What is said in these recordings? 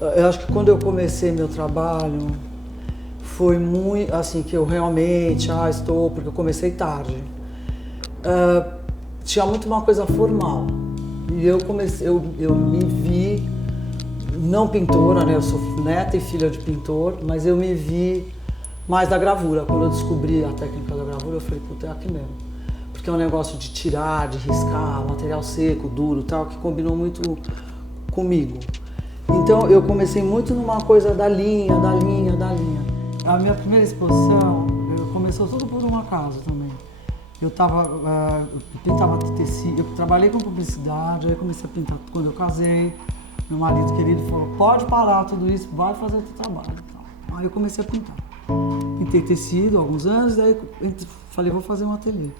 Eu acho que quando eu comecei meu trabalho, foi muito, assim, que eu realmente, porque eu comecei tarde. Tinha muito uma coisa formal. E eu me vi, não pintora, né? Eu sou neta e filha de pintor, mas eu me vi mais da gravura. Quando eu descobri a técnica da gravura, eu falei, puta, é aqui mesmo. Porque é um negócio de tirar, de riscar, material seco, duro, tal, que combinou muito comigo. Então eu comecei muito numa coisa da linha. A minha primeira exposição começou tudo por um acaso também. Eu pintava tecido, eu trabalhei com publicidade, aí eu comecei a pintar quando eu casei. Meu marido querido falou, pode parar tudo isso, vai fazer o teu trabalho. Aí eu comecei a pintar. Pintei tecido há alguns anos, daí falei, vou fazer um ateliê.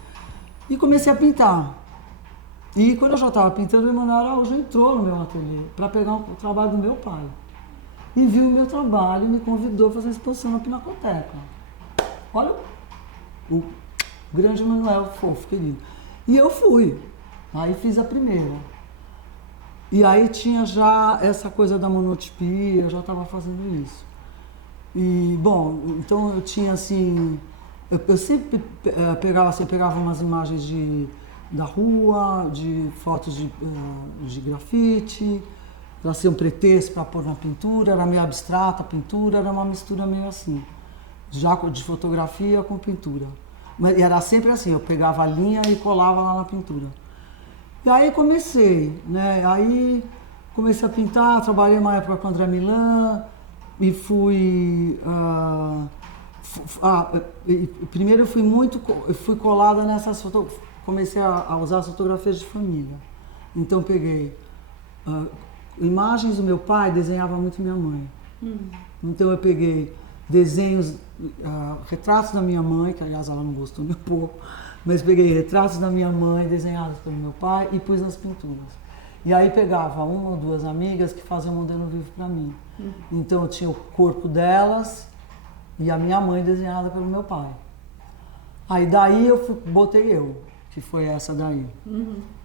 E comecei a pintar. E quando eu já estava pintando, o Emanuel Araújo entrou no meu ateliê para pegar o trabalho do meu pai. E viu o meu trabalho e me convidou a fazer a exposição na Pinacoteca. Olha o grande Emanuel, fofo, querido. E eu fui. Aí fiz a primeira. E aí tinha já essa coisa da monotipia, eu já estava fazendo isso. E, bom, então eu tinha assim... Eu sempre pegava umas imagens da rua, de fotos de grafite, elas tinham pretexto para pôr na pintura, era meio abstrata a pintura, era uma mistura meio assim, já de fotografia com pintura. Mas era sempre assim, eu pegava a linha e colava lá na pintura. E aí comecei, né? Aí comecei a pintar, trabalhei uma época com André Milan e fui... primeiro eu fui colada nessas fotografias, comecei a usar as fotografias de família. Então peguei imagens do meu pai, desenhava muito minha mãe. Então eu peguei desenhos, retratos da minha mãe, que aliás ela não gostou nem um pouco, mas peguei retratos da minha mãe desenhados pelo meu pai e pus nas pinturas. E aí pegava uma ou duas amigas que faziam modelo vivo para mim. Então eu tinha o corpo delas e a minha mãe desenhada pelo meu pai. Aí daí botei eu, que foi essa daí.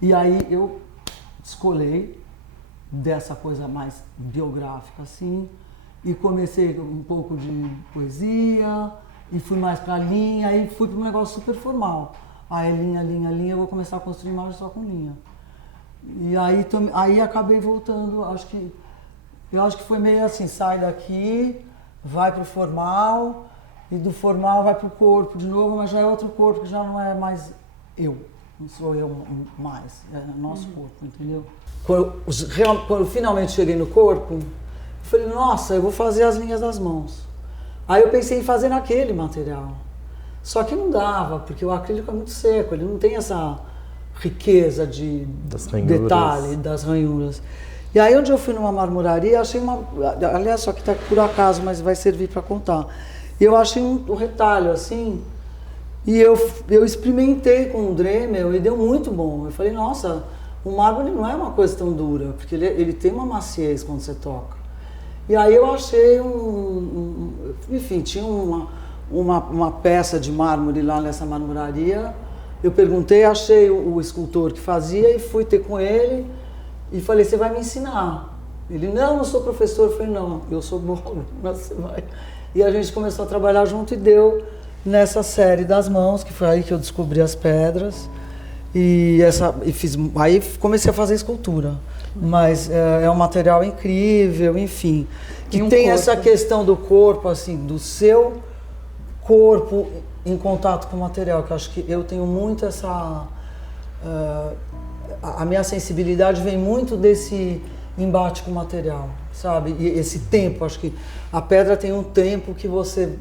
E aí eu descolei dessa coisa mais biográfica assim, e comecei um pouco de poesia, e fui mais pra linha, aí fui para um negócio super formal. Aí linha, eu vou começar a construir imagem só com linha. E aí acabei voltando, eu acho que foi meio assim, sai daqui, vai pro formal, e do formal vai pro corpo de novo, mas já é outro corpo, que já não é mais eu, não sou eu mais, é nosso corpo, entendeu? Quando eu finalmente cheguei no corpo, eu falei, nossa, eu vou fazer as linhas das mãos. Aí eu pensei em fazer naquele material, só que não dava, porque o acrílico é muito seco, ele não tem essa riqueza de detalhe das ranhuras. E aí onde eu fui numa marmoraria, achei aliás, só que tá por acaso, mas vai servir para contar. Eu achei um retalho assim, e eu experimentei com o Dremel e deu muito bom. Eu falei, nossa, o mármore não é uma coisa tão dura, porque ele tem uma maciez quando você toca. E aí eu achei enfim, tinha uma peça de mármore lá nessa marmoraria. Eu perguntei, achei o escultor que fazia e fui ter com ele e falei, você vai me ensinar? Ele, não sou professor. Eu falei, não, eu sou bom, mas você vai. E a gente começou a trabalhar junto e deu nessa série das mãos, que foi aí que eu descobri as pedras. Aí comecei a fazer escultura. Mas é um material incrível, enfim. Que tem essa questão do corpo, assim, do seu corpo em contato com o material, que eu acho que eu tenho muito essa... a minha sensibilidade vem muito desse embate com o material, sabe? E esse tempo, acho que a pedra tem um tempo que você...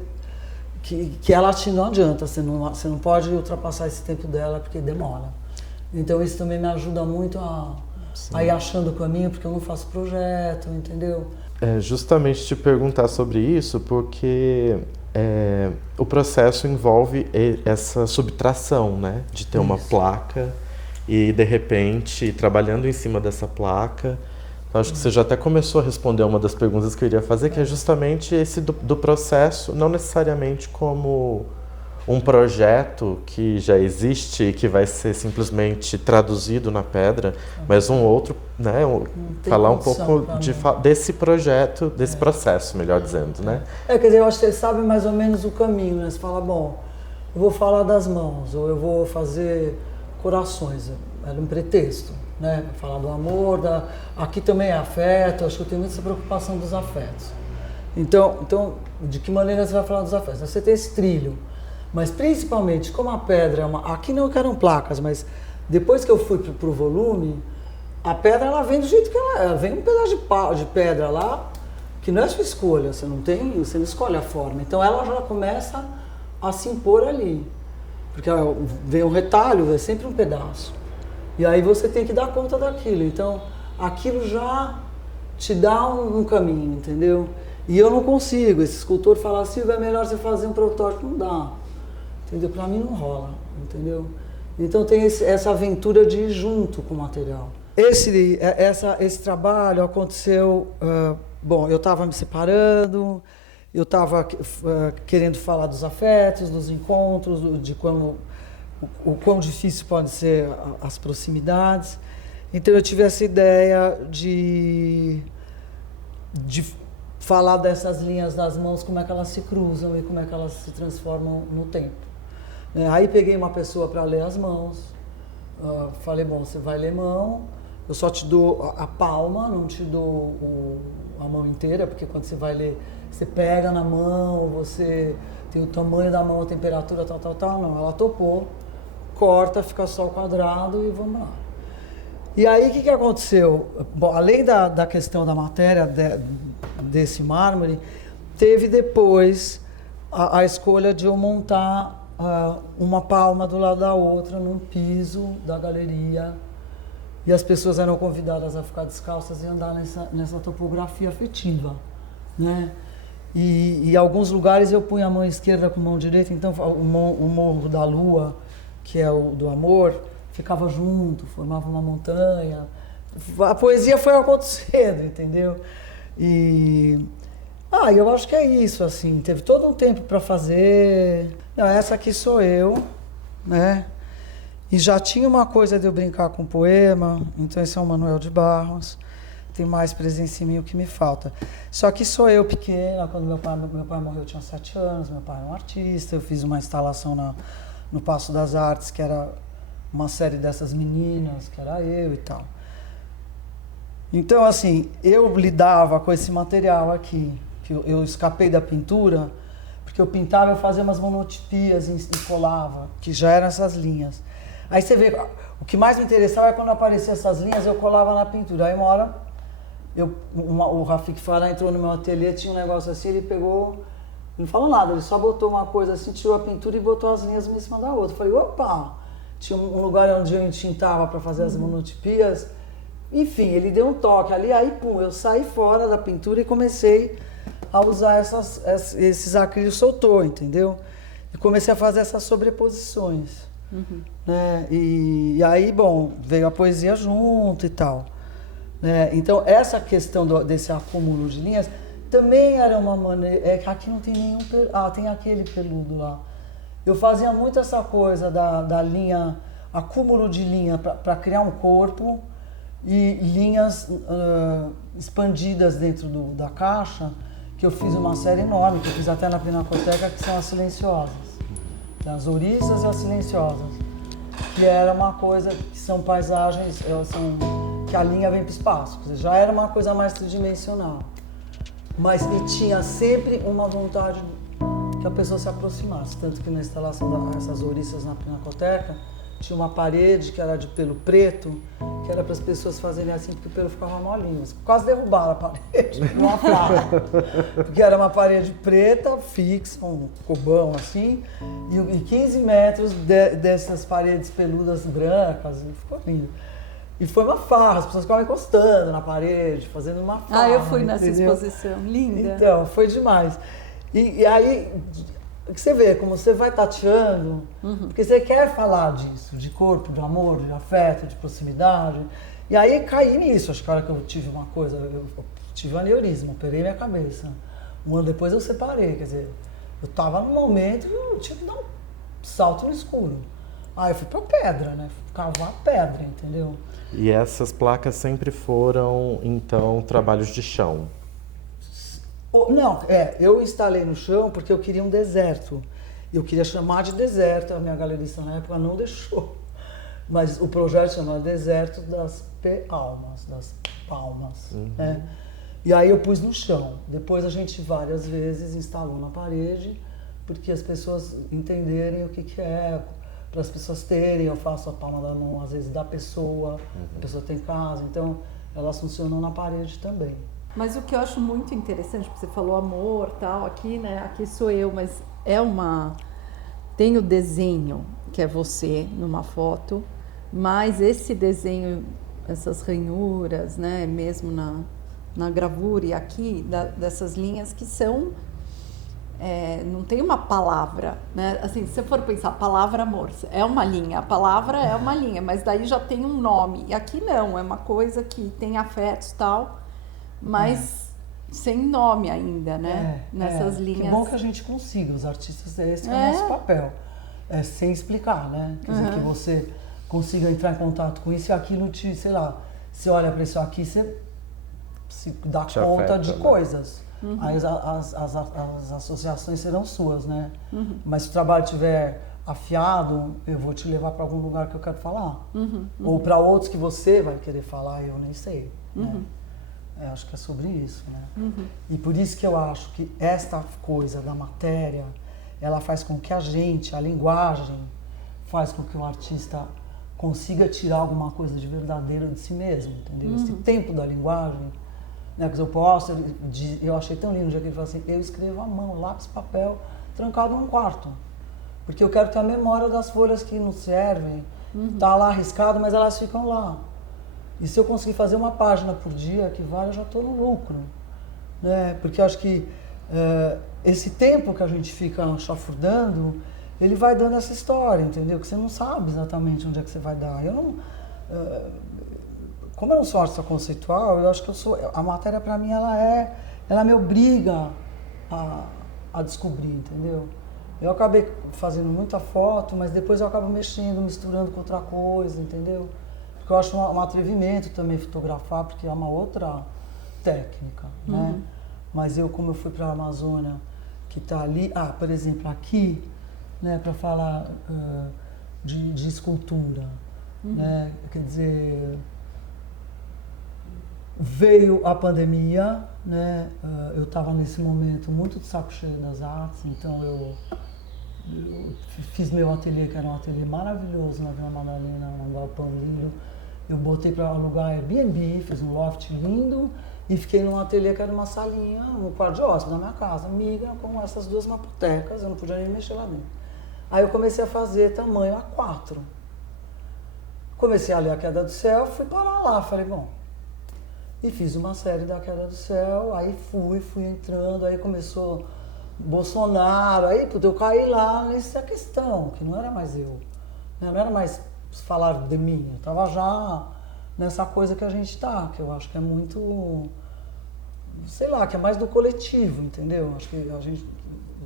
que ela não adianta, você não pode ultrapassar esse tempo dela, porque demora. Então isso também me ajuda muito a ir achando o caminho, porque eu não faço projeto, entendeu? Justamente te perguntar sobre isso, porque o processo envolve essa subtração, né? De ter uma placa e, de repente, trabalhando em cima dessa placa. Então, acho que você já até começou a responder uma das perguntas que eu iria fazer, que é justamente esse do processo, não necessariamente como um projeto que já existe e que vai ser simplesmente traduzido na pedra, mas um outro, né, falar um pouco desse projeto, desse processo, melhor dizendo, né? Quer dizer, eu acho que você sabe mais ou menos o caminho, né? Você fala, bom, eu vou falar das mãos, ou eu vou fazer corações, era um pretexto, né? Falar do amor, aqui também é afeto, acho que eu tenho muita preocupação dos afetos. Então, de que maneira você vai falar dos afetos? Você tem esse trilho, mas principalmente, como a pedra é aqui não eram placas, mas depois que eu fui pro volume, a pedra ela vem do jeito que ela é, vem um pedaço de pedra lá, que não é sua escolha, você não escolhe a forma, então ela já começa a se impor ali, porque vem um retalho, é sempre um pedaço, e aí você tem que dar conta daquilo, então aquilo já te dá um caminho, entendeu? E eu não consigo, esse escultor fala, Silvia, é melhor você fazer um protótipo, não dá, entendeu? Pra mim não rola, entendeu? Então tem essa aventura de ir junto com o material. Esse trabalho aconteceu, bom, eu estava me separando, eu estava querendo falar dos afetos, dos encontros, de o quão difícil pode ser as proximidades. Então eu tive essa ideia de falar dessas linhas das mãos, como é que elas se cruzam e como é que elas se transformam no tempo. Aí peguei uma pessoa para ler as mãos, falei, bom, você vai ler mão, eu só te dou a palma, não te dou a mão inteira, porque quando você vai ler, você pega na mão, você tem o tamanho da mão, a temperatura, tal, não, ela topou, corta, fica só o quadrado e vamos lá. E aí o que aconteceu? Bom, além da questão da matéria desse mármore, teve depois a escolha de eu montar uma palma do lado da outra num piso da galeria, e as pessoas eram convidadas a ficar descalças e andar nessa topografia afetiva, né? E em alguns lugares eu punha a mão esquerda com a mão direita, então o Morro da Lua, que é o do amor, ficava junto, formava uma montanha. A poesia foi acontecendo, entendeu? E eu acho que é isso, assim, teve todo um tempo para fazer. Não, essa aqui sou eu, né? E já tinha uma coisa de eu brincar com poema, então esse é o Manuel de Barros, tem mais presença em mim o que me falta. Só que sou eu pequena, quando meu pai morreu eu tinha 7 anos, meu pai era um artista, eu fiz uma instalação no Paço das Artes, que era uma série dessas meninas, que era eu e tal. Então, assim, eu lidava com esse material aqui, que eu escapei da pintura, porque eu pintava, eu fazia umas monotipias e colava, que já eram essas linhas. Aí você vê, o que mais me interessava é quando apareciam essas linhas, eu colava na pintura. Aí uma hora, o Rafik Farah entrou no meu ateliê, tinha um negócio assim, ele pegou, não falou nada, ele só botou uma coisa assim, tirou a pintura e botou as linhas uma em cima da outra. Eu falei, opa! Tinha um lugar onde eu entintava para fazer as monotipias. Enfim, ele deu um toque ali, aí pum, eu saí fora da pintura e comecei a usar esses acrílicos, soltou, entendeu? E comecei a fazer essas sobreposições. Né? E aí, bom, veio a poesia junto e tal. Né? Então, essa questão desse acúmulo de linhas também era uma maneira. É que aqui não tem nenhum. Tem aquele peludo lá. Eu fazia muito essa coisa da linha, acúmulo de linha para criar um corpo e linhas expandidas dentro da caixa, que eu fiz uma série enorme, que eu fiz até na Pinacoteca, que são as silenciosas. As ouriças e as silenciosas. Que era uma coisa, que são paisagens, que a linha vem para o espaço. Quer dizer, já era uma coisa mais tridimensional. Mas e tinha sempre uma vontade que a pessoa se aproximasse. Tanto que na instalação dessas ouriças na Pinacoteca, tinha uma parede que era de pelo preto, que era para as pessoas fazerem assim, porque o pelo ficava molinho. Quase derrubaram a parede, numa praia. Porque era uma parede preta, fixa, um cubão assim, e 15 metros dessas paredes peludas brancas, e ficou lindo. E foi uma farra, as pessoas ficavam encostando na parede, fazendo uma farra. Eu fui nessa exposição, linda. Então, foi demais. E aí, você vê como você vai tateando, porque você quer falar disso, de corpo, de amor, de afeto, de proximidade. E aí caí nisso, acho que a hora que eu tive uma coisa, eu tive um aneurisma, operei minha cabeça. Um ano depois eu separei, quer dizer, eu estava num momento que eu tinha que dar salto no escuro. Aí eu fui pra pedra, né? Fui cavar pedra, entendeu? E essas placas sempre foram, então, trabalhos de chão? Não, eu instalei no chão porque eu queria um deserto. Eu queria chamar de deserto, a minha galerista na época não deixou. Mas o projeto chama Deserto das Palmas. Né? E aí eu pus no chão. Depois a gente várias vezes instalou na parede, porque as pessoas entenderem o que é, para as pessoas terem. Eu faço a palma da mão, às vezes, da pessoa, a pessoa tem casa, então elas funcionam na parede também. Mas o que eu acho muito interessante, porque você falou amor, tal, aqui, né? Aqui sou eu, mas tem o desenho, que é você numa foto, mas esse desenho, essas ranhuras, né? Mesmo na gravura e aqui, dessas linhas que são... não tem uma palavra, né? Assim, se você for pensar, palavra amor, é uma linha, a palavra é uma linha, mas daí já tem um nome. E aqui não, é uma coisa que tem afetos e tal, mas sem nome ainda, né? Nessas linhas. Que bom que a gente consiga, os artistas, esse é o nosso papel. Sem explicar, né? Quer dizer, que você consiga entrar em contato com isso e aquilo te, sei lá, você olha para isso aqui, você se dá conta de coisas. Aí as associações serão suas, né? Mas se o trabalho estiver afiado, eu vou te levar para algum lugar que eu quero falar. Ou para outros que você vai querer falar, eu nem sei. Né? Acho que é sobre isso, né? E por isso que eu acho que esta coisa da matéria, ela faz com que a linguagem, faz com que o artista consiga tirar alguma coisa de verdadeiro de si mesmo, entendeu? Esse tempo da linguagem, né? Eu achei tão lindo o dia que ele falou assim, eu escrevo à mão, lápis, papel, trancado num quarto. Porque eu quero ter a memória das folhas que não servem, tá lá arriscado, mas elas ficam lá. E se eu conseguir fazer uma página por dia que vale, eu já estou no lucro. Né? Porque eu acho que esse tempo que a gente fica chafurdando, ele vai dando essa história, entendeu? Que você não sabe exatamente onde é que você vai dar. Como eu não sou artista conceitual, eu acho que a matéria para mim ela me obriga a descobrir, entendeu? Eu acabei fazendo muita foto, mas depois eu acabo mexendo, misturando com outra coisa, entendeu? Porque eu acho um atrevimento também fotografar, porque é uma outra técnica, né? Mas como eu fui para a Amazônia, que está ali, por exemplo, aqui, né, para falar de escultura, né? Quer dizer, veio a pandemia, né? Eu estava nesse momento muito de saco cheio das artes, então eu fiz meu ateliê, que era um ateliê maravilhoso na Vila Madalena, um galpão lindo. Eu botei para alugar Airbnb, fiz um loft lindo e fiquei num ateliê que era uma salinha, um quarto de hóspede na minha casa, amiga, com essas duas mapotecas, eu não podia nem mexer lá dentro. Aí eu comecei a fazer tamanho A4. Comecei a ler A Queda do Céu, fui parar lá, falei, bom, e fiz uma série da Queda do Céu, aí fui entrando, aí começou Bolsonaro, aí eu caí lá nessa questão, que não era mais eu, né? Não era mais falar de mim, eu estava já nessa coisa que a gente está, que eu acho que é muito, sei lá, que é mais do coletivo, entendeu? Acho que a gente,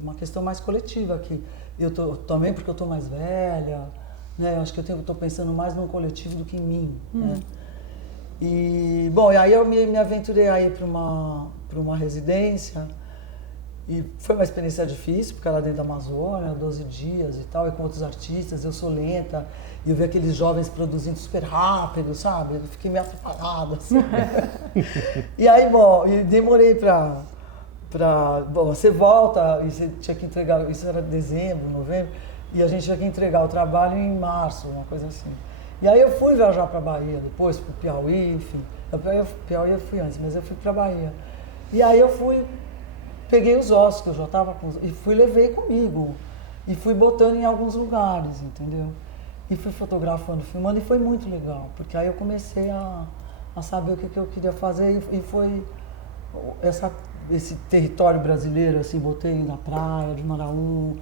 uma questão mais coletiva aqui. Também porque eu estou mais velha, né? Acho que eu estou pensando mais no coletivo do que em mim, né? E, bom, e aí eu me aventurei aí para uma residência. E foi uma experiência difícil, porque era dentro da Amazônia, 12 dias e tal, e com outros artistas, eu sou lenta, e eu vi aqueles jovens produzindo super rápido, sabe? Eu fiquei meio atrapalhada, assim. E aí, bom, e demorei bom, você volta, e você tinha que entregar, isso era dezembro, novembro, e a gente tinha que entregar o trabalho em março, uma coisa assim. E aí eu fui viajar para Bahia depois, para o Piauí, enfim. Piauí eu fui antes, mas eu fui para Bahia. E aí eu peguei os ossos que eu já estava com e levei comigo. E fui botando em alguns lugares, entendeu? E fui fotografando, filmando, e foi muito legal. Porque aí eu comecei a saber o que eu queria fazer e foi esse território brasileiro, assim, botei na praia de Maraú.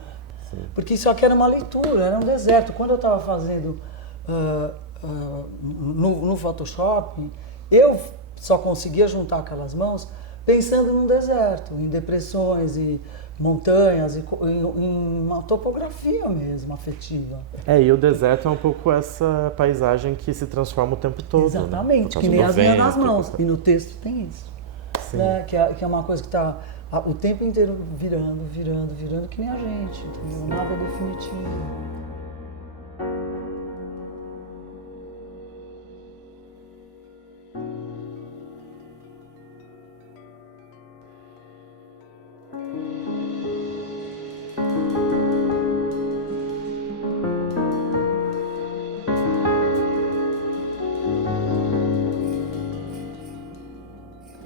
Sim. Porque isso aqui era uma leitura, era um deserto. Quando eu estava fazendo no Photoshop, eu só conseguia juntar aquelas mãos pensando num deserto, em depressões, e montanhas, em uma topografia mesmo, afetiva. E o deserto é um pouco essa paisagem que se transforma o tempo todo. Exatamente, né? que nem as minhas das vento, mãos. E no texto tem isso. Sim. Né? Que é uma coisa que está o tempo inteiro virando, que nem a gente, entendeu? Nada definitivo.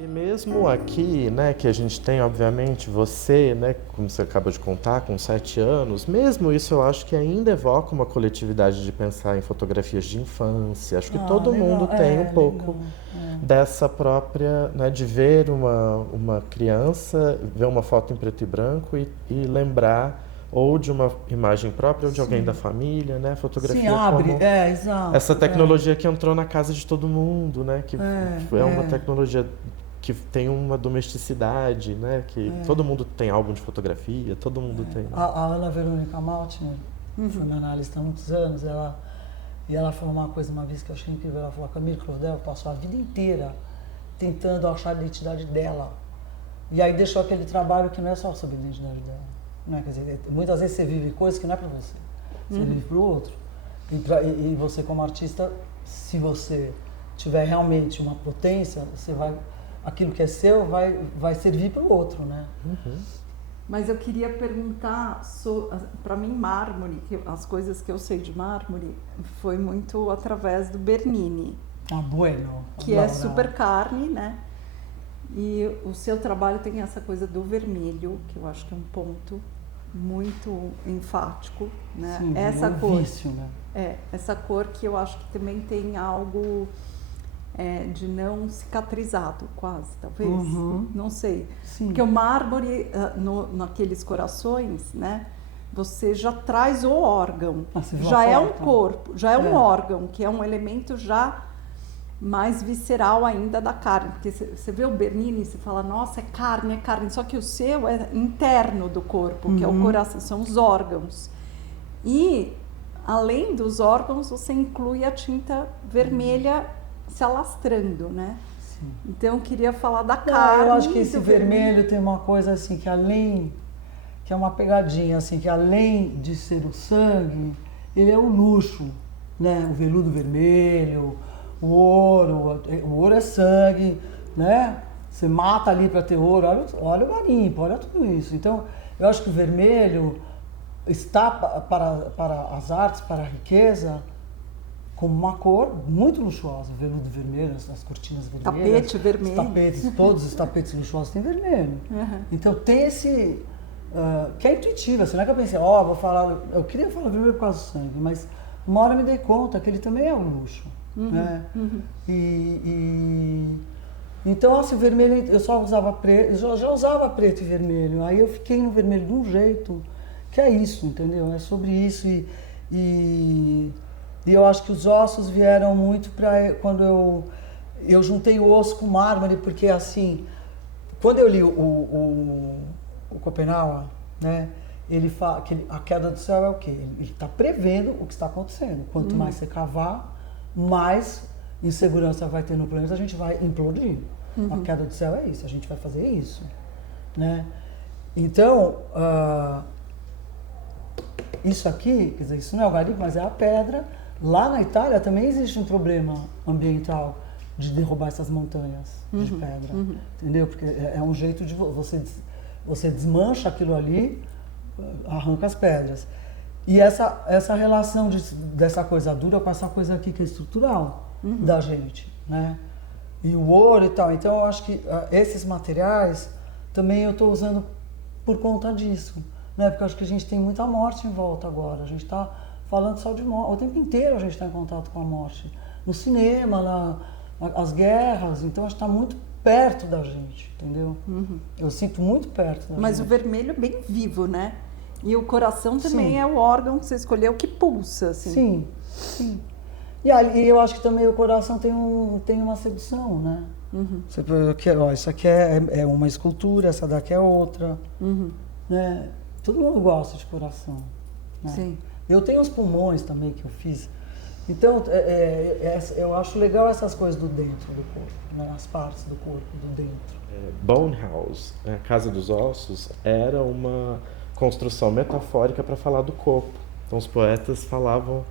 Mesmo aqui, né, que a gente tem, obviamente, você, né, como você acaba de contar, com 7 anos, mesmo isso eu acho que ainda evoca uma coletividade de pensar em fotografias de infância. Acho que todo legal. mundo tem um pouco dessa própria, né, de ver uma criança, ver uma foto em preto e branco e lembrar ou de uma imagem própria ou de alguém da família, né, fotografia. Sim, abre, como exato. essa tecnologia que entrou na casa de todo mundo, né, que é uma tecnologia que tem uma domesticidade, né? Que todo mundo tem álbum de fotografia, todo mundo tem. A Ana Verônica Maltner, foi minha analista há muitos anos, ela falou uma coisa uma vez que eu achei incrível. Ela falou que a Camille Claudel passou a vida inteira tentando achar a identidade dela. E aí deixou aquele trabalho que não é só sobre a identidade dela. Né? Quer dizer, muitas vezes você vive coisas que não é para você. Você vive para o outro. E você como artista, se você tiver realmente uma potência, você vai... Aquilo que é seu vai servir para o outro, né? Mas eu queria perguntar, para mim, mármore, as coisas que eu sei de mármore, foi muito através do Bernini. Bueno. Que é super carne, né? E o seu trabalho tem essa coisa do vermelho, que eu acho que é um ponto muito enfático, né? Sim, essa um cor. vício, né? Essa cor que eu acho que também tem algo... de não cicatrizado, quase, talvez, não sei. Sim. Porque o mármore, naqueles corações, né, você já traz o órgão, já é um corpo, já é um órgão, que é um elemento já mais visceral ainda da carne. Porque você vê o Bernini e você fala, nossa, é carne, só que o seu é interno do corpo, que é o coração, são os órgãos. E, além dos órgãos, você inclui a tinta vermelha se alastrando, né? Sim. Então eu queria falar da carne. Eu acho que esse vermelho tem uma coisa assim que é uma pegadinha assim, que além de ser o sangue, ele é um luxo, né? O veludo vermelho, o ouro é sangue, né? Você mata ali para ter ouro, olha o garimpo, olha tudo isso. Então eu acho que o vermelho está para as artes, para a riqueza, como uma cor muito luxuosa, veludo vermelho, as cortinas vermelhas. Tapete vermelho. Todos os tapetes luxuosos têm vermelho. Então tem esse... que é intuitivo, assim, não é que eu pensei, vou falar... Eu queria falar vermelho por causa do sangue, mas uma hora me dei conta que ele também é um luxo. Né? Então, assim, o vermelho, eu só usava preto, eu já usava preto e vermelho, aí eu fiquei no vermelho de um jeito, que é isso, entendeu? É sobre isso e eu acho que os ossos vieram muito para quando eu juntei o osso com o mármore, porque assim, quando eu li o Schopenhauer, né, ele fala que a queda do céu é o quê? Ele está prevendo o que está acontecendo. Quanto mais você cavar, mais insegurança vai ter no planeta, a gente vai implodir. A queda do céu é isso, a gente vai fazer isso, né? Então, isso aqui, quer dizer, isso não é o garimpo, mas é a pedra. Lá na Itália também existe um problema ambiental de derrubar essas montanhas de pedra, entendeu? Porque é um jeito de você desmancha aquilo ali, arranca as pedras. E essa relação dessa coisa dura com essa coisa aqui que é estrutural da gente, né? E o ouro e tal. Então eu acho que esses materiais também eu estou usando por conta disso, né? Porque eu acho que a gente tem muita morte em volta agora. A gente está falando só de morte. O tempo inteiro a gente está em contato com a morte. No cinema, as guerras. Então a gente está muito perto da gente, entendeu? Eu sinto muito perto da gente. Mas o vermelho é bem vivo, né? E o coração também é o órgão que você escolheu que pulsa, assim. Sim, sim. E eu acho que também o coração tem uma sedução, né? Isso aqui é uma escultura, essa daqui é outra. né? Todo mundo gosta de coração, né? Sim. Eu tenho os pulmões também que eu fiz. Então, eu acho legal essas coisas do dentro do corpo, né? As partes do corpo, do dentro. Bone House, a Casa dos Ossos, era uma construção metafórica para falar do corpo. Então os poetas falavam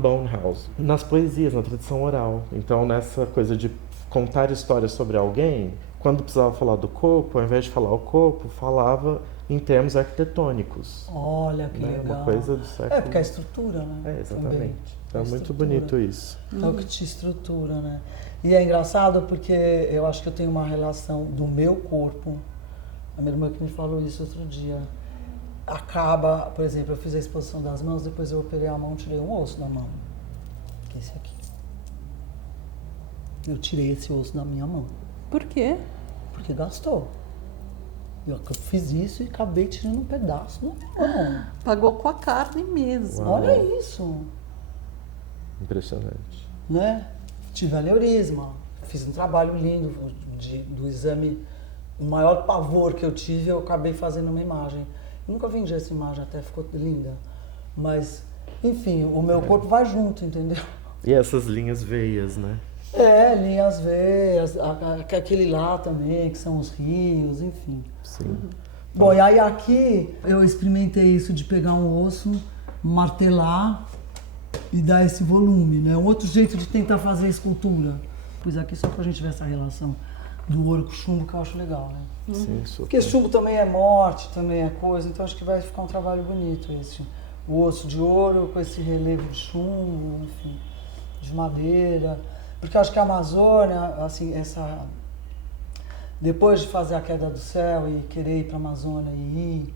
Bone House nas poesias, na tradição oral. Então nessa coisa de contar histórias sobre alguém, quando precisava falar do corpo, ao invés de falar o corpo, falava em termos arquitetônicos. Olha que né? legal. Uma coisa do século. Porque é a estrutura, né? Exatamente. Também. Então é muito bonito isso. É o que te estrutura, né? E é engraçado porque eu acho que eu tenho uma relação do meu corpo. A minha irmã que me falou isso outro dia. Acaba, por exemplo, eu fiz a exposição das mãos, depois eu operei a mão, tirei um osso da mão. Que é esse aqui. Eu tirei esse osso da minha mão. Por quê? Porque gastou. Eu fiz isso e acabei tirando um pedaço da minha mão. Pagou com a carne mesmo. Uau. Olha isso. Impressionante. Né? Tive aneurisma, fiz um trabalho lindo do exame. O maior pavor que eu tive, eu acabei fazendo uma imagem. Eu nunca vendi essa imagem, até ficou linda. Mas, enfim, o meu corpo vai junto, entendeu? E essas linhas veias, né? Linhas veias, aquele lá também, que são os rios, enfim. Sim. Bom, e aí aqui eu experimentei isso de pegar um osso, martelar e dar esse volume, né? Um outro jeito de tentar fazer escultura. Pus aqui só pra gente ver essa relação do ouro com o chumbo, que eu acho legal, né? Sim, super. Porque chumbo também é morte, também é coisa, então acho que vai ficar um trabalho bonito esse. O osso de ouro com esse relevo de chumbo, enfim, de madeira. Porque eu acho que a Amazônia, assim, depois de fazer a queda do céu e querer ir para a Amazônia e ir,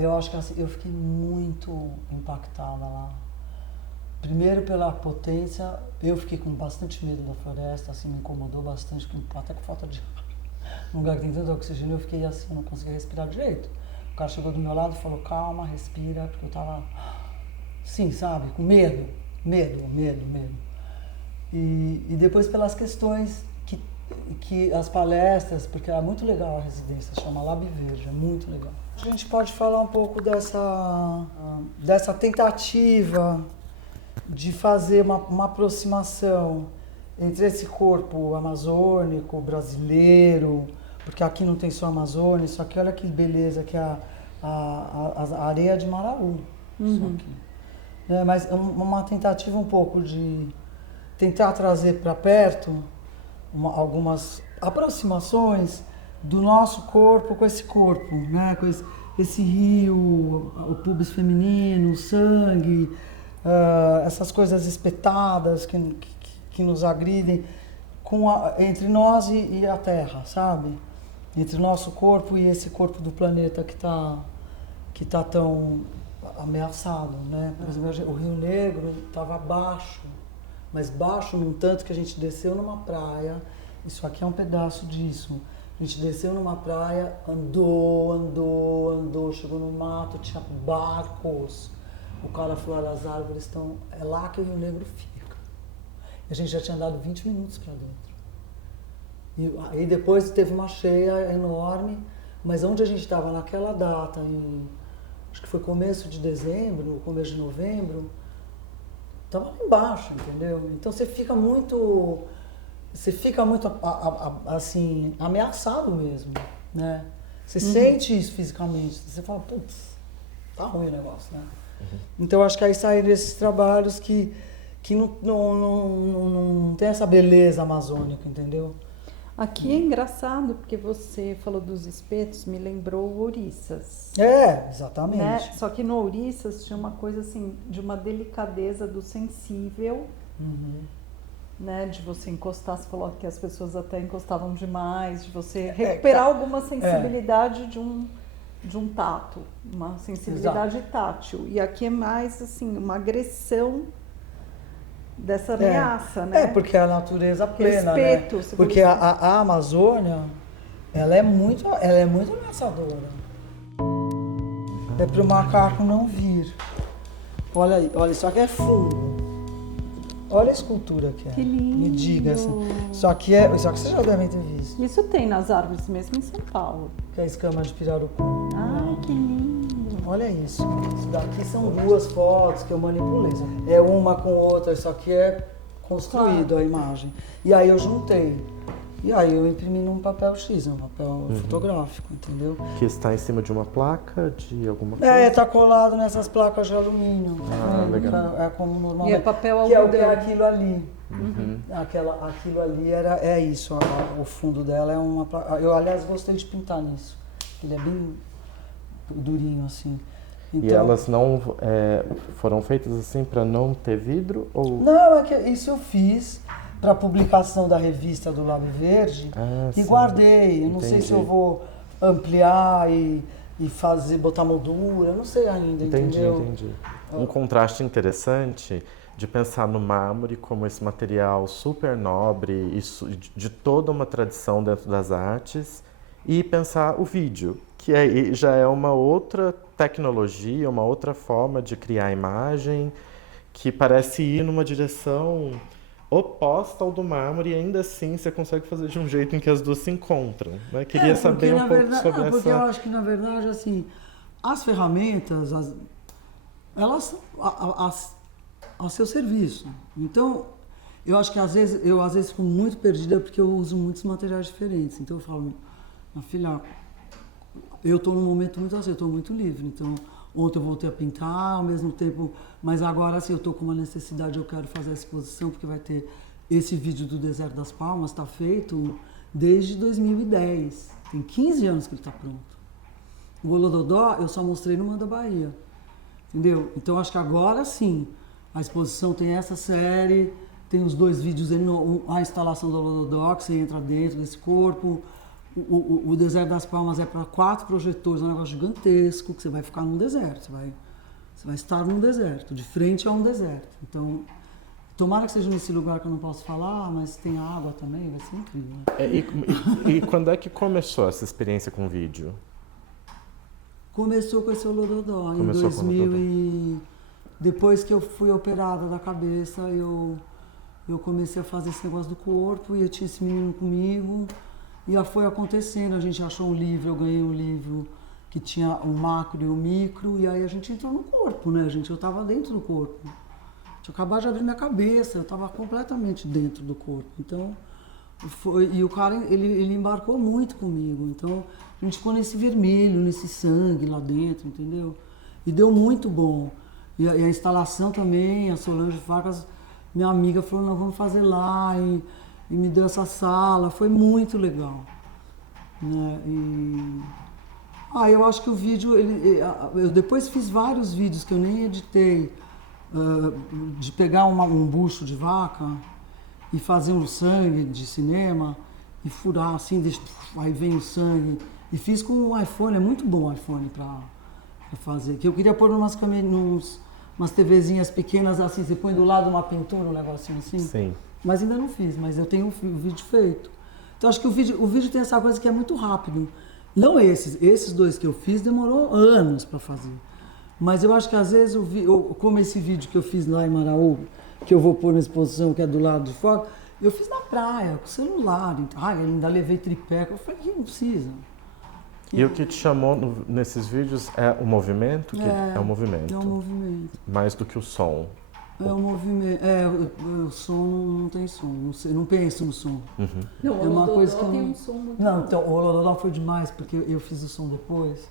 eu acho que assim, eu fiquei muito impactada lá. Primeiro pela potência, eu fiquei com bastante medo da floresta, assim, me incomodou bastante, até com falta de ar. Num lugar que tem tanto oxigênio, eu fiquei assim, eu não conseguia respirar direito. O cara chegou do meu lado e falou, calma, respira, porque eu tava, sim, sabe, com medo. E depois pelas questões que as palestras, porque é muito legal a residência, chama Lab Verde, é muito legal. A gente pode falar um pouco dessa tentativa de fazer uma aproximação entre esse corpo amazônico, brasileiro, porque aqui não tem só a Amazônia, isso aqui, olha que beleza, que é a areia de Maraú, isso aqui. Mas é uma tentativa um pouco de tentar trazer para perto algumas aproximações do nosso corpo com esse corpo, né? Com esse rio, o pubis feminino, o sangue, essas coisas espetadas que nos agridem entre nós e a Terra, sabe? Entre o nosso corpo e esse corpo do planeta que tá tão ameaçado, né? Por exemplo, o Rio Negro estava baixo, mas baixo num tanto que a gente desceu numa praia, isso aqui é um pedaço disso, a gente desceu numa praia, andou, chegou no mato, tinha barcos, o cara falou, olha, as árvores estão, é lá que o Rio Negro fica. E a gente já tinha andado 20 minutos para dentro. E aí depois teve uma cheia enorme, mas onde a gente estava naquela data, acho que foi começo de dezembro, começo de novembro, estava lá embaixo, entendeu? Então você fica muito assim, ameaçado mesmo, né? Você sente isso fisicamente, você fala, putz, tá ruim o negócio, né? Então acho que aí saíram esses trabalhos que não tem essa beleza amazônica, entendeu? Aqui é engraçado, porque você falou dos espetos, me lembrou o ouriças. Exatamente. Né? Só que no ouriças tinha uma coisa assim, de uma delicadeza do sensível, né? De você encostar, você falou que as pessoas até encostavam demais, de você recuperar alguma sensibilidade de um tato, uma sensibilidade tátil. E aqui é mais assim, uma agressão dessa ameaça, né? Porque a natureza plena, respeito, né? Porque a Amazônia, ela é muito ameaçadora. É para o macaco não vir. Olha aí, olha, isso aqui é fungo. Olha a escultura que é. Que lindo! Me diga assim. Isso aqui vocês já devem ter visto. Isso tem nas árvores mesmo em São Paulo. que é a escama de pirarucu. Ai, que lindo. Olha isso. Isso daqui são 2 fotos que eu manipulei. É uma com outra, isso aqui é construído a imagem. E aí eu juntei. E aí eu imprimi num papel X, um papel fotográfico, entendeu? Que está em cima de uma placa de alguma coisa? Tá colado nessas placas de alumínio. Legal. É como normalmente. E é papel que algodão. é aquilo ali. Aquilo ali é isso. O fundo dela é uma placa. Eu, aliás, gostei de pintar nisso. Ele é bem durinho, assim. E elas não foram feitas assim para não ter vidro? Ou... Não, é que isso eu fiz para publicação da revista do Lábio Verde e sim. guardei. Eu não sei se eu vou ampliar e fazer, botar moldura, eu não sei ainda, entendeu? Entendi. Um contraste interessante de pensar no mármore como esse material super nobre e de toda uma tradição dentro das artes e pensar o vídeo, que aí já é uma outra tecnologia, uma outra forma de criar imagem que parece ir numa direção oposta ao do mármore e ainda assim você consegue fazer de um jeito em que as duas se encontram, né? Queria saber um pouco sobre essa... Porque eu acho que, na verdade, assim, as ferramentas, elas ao seu serviço. Então, eu acho que às vezes fico muito perdida porque eu uso muitos materiais diferentes. Então eu falo, minha filha, eu estou num momento muito assim, eu estou muito livre. Então, ontem eu voltei a pintar, ao mesmo tempo, mas agora assim, eu estou com uma necessidade, eu quero fazer a exposição, porque vai ter esse vídeo do Deserto das Palmas, está feito desde 2010. Tem 15 anos que ele está pronto. O Olododó eu só mostrei numa da Bahia, entendeu? Então acho que agora sim, a exposição tem essa série, tem os 2 vídeos, a instalação do Olododó, que você entra dentro desse corpo. O Deserto das Palmas é para 4 projetores, é um negócio gigantesco, que você vai ficar num deserto, você vai estar num deserto, de frente a um deserto. Então, tomara que seja nesse lugar que eu não posso falar, mas tem água também, vai ser incrível. E quando é que começou essa experiência com vídeo? Começou com esse Olododó, em 2000 depois que eu fui operada da cabeça, eu comecei a fazer esse negócio do corpo e eu tinha esse menino comigo. E já foi acontecendo, a gente achou um livro, eu ganhei um livro que tinha o macro e o micro, e aí a gente entrou no corpo, né, gente? Eu estava dentro do corpo. Tinha acabado de abrir minha cabeça, eu estava completamente dentro do corpo. Então, e o cara, ele embarcou muito comigo. Então, a gente ficou nesse vermelho, nesse sangue lá dentro, entendeu? E deu muito bom. E a instalação também, a Solange Farcas, minha amiga, falou, não, vamos fazer lá, e me deu essa sala, foi muito legal, né? Eu acho que o vídeo, eu depois fiz vários vídeos que eu nem editei, de pegar um bucho de vaca e fazer um sangue de cinema e furar assim, aí vem o sangue, e fiz com o iPhone, é muito bom o iPhone para fazer, que eu queria pôr umas TVzinhas pequenas assim, você põe do lado uma pintura, um negocinho assim. Sim. Mas ainda não fiz, mas eu tenho o vídeo feito. Então acho que o vídeo tem essa coisa que é muito rápido. Não esses 2 que eu fiz demorou anos para fazer. Mas eu acho que às vezes, como esse vídeo que eu fiz lá em Maraú, que eu vou pôr na exposição, que é do lado de fora, eu fiz na praia, com o celular. Ainda levei tripé, eu falei, não precisa. E o que te chamou nesses vídeos é o movimento? É o movimento. É o movimento. Mais do que o som. É o movimento. O som não tem som. Não penso no som. Não, é uma coisa que tem um som muito Não, bom. então, o Olododó foi demais, porque eu fiz o som depois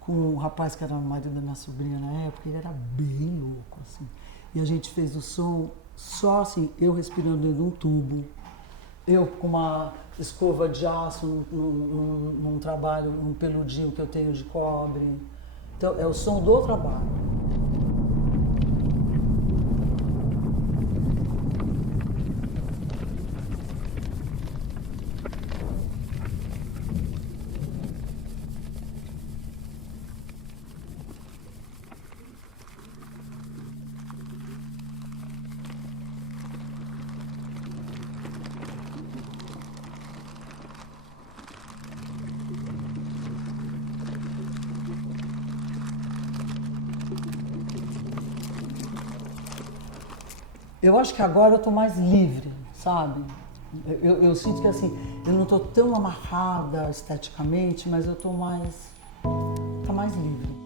com um rapaz que era o marido da minha sobrinha na época, ele era bem louco, assim. E a gente fez o som só assim, eu respirando dentro de um tubo, eu com uma escova de aço num trabalho, num peludinho que eu tenho de cobre. Então, é o som do trabalho. Eu acho que agora eu tô mais livre, sabe? Eu sinto que assim, eu não estou tão amarrada esteticamente, mas eu estou mais livre.